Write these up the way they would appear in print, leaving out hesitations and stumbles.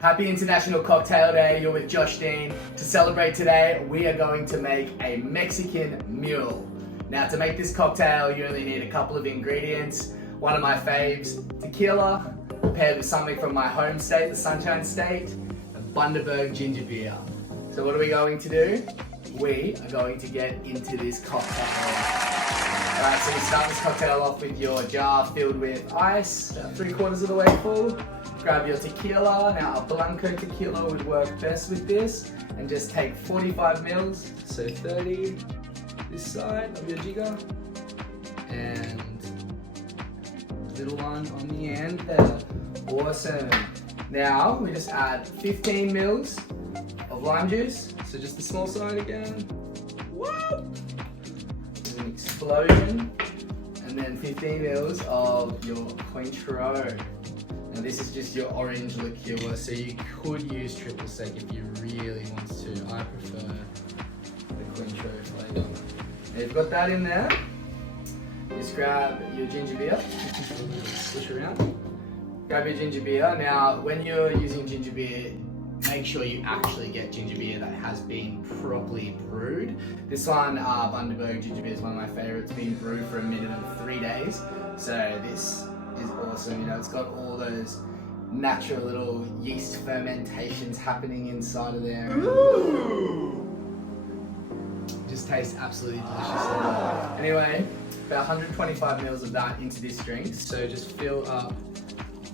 Happy International Cocktail Day, you're with Josh Dean. To celebrate today, we are going to make a Mexican Mule. Now to make this cocktail, you only need a couple of ingredients. One of my faves, tequila, paired with something from my home state, the Sunshine State, and Bundaberg ginger beer. So what are we going to do? We are going to get into this cocktail. Alright, so we start this cocktail off with your jar filled with ice, about 3/4 of the way full. Grab your tequila. Now a Blanco tequila would work best with this, and just take 45 mils, so 30 this side of your jigger, and little one on the end there. Awesome. Now we just add 15 mils of lime juice, so just the small side again. Whoa! There's an explosion, and then 15 mils of your Cointreau. Now this is just your orange liqueur, so you could use triple sec if you really want to. I prefer the Cointreau flavour. Now you've got that in there. Just grab your ginger beer, switch around. Grab your ginger beer. Now when you're using ginger beer, make sure you actually get ginger beer that has been properly brewed. This one, Bundaberg ginger beer, is one of my favourites. It's been brewed for a minimum of 3 days, so this is awesome. You know, it's got all those natural little yeast fermentations happening inside of there. Ooh. Just tastes absolutely delicious. Anyway, about 125 mils of that into this drink. So just fill up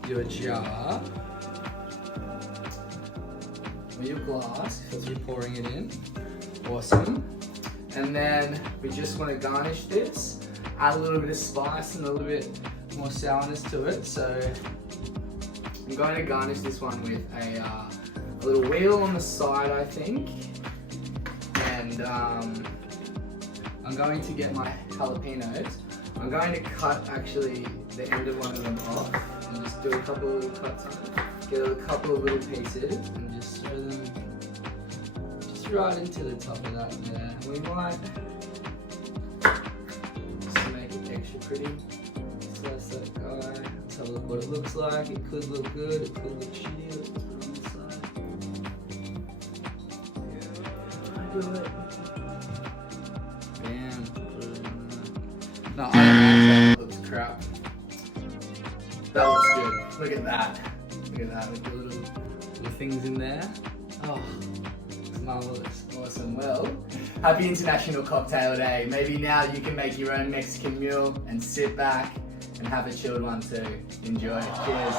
your jar with your glass as you're pouring it in. Awesome. And then we just want to garnish this. Add a little bit of spice and a little bit more sourness to it. So I'm going to garnish this one with a little wheel on the side, I think. And I'm going to get my jalapeños. I'm going to cut actually the end of one of them off and just do a couple of little cuts on it. Get a couple of little pieces and just throw them just right into the top of that there. We might just make it extra pretty. Slice that guy. Let's have a look what it looks like. It could look good, it could look shitty. Let's put it on this side. Do it. Bam. Put it in there. No, I don't know. That looks crap. That looks good. Look at that. Look at that. With the little things in there. Oh, it's marvelous. Awesome. Well, happy International Cocktail Day. Maybe now you can make your own Mexican Mule and sit back and have a chilled one too. Enjoy. Cheers.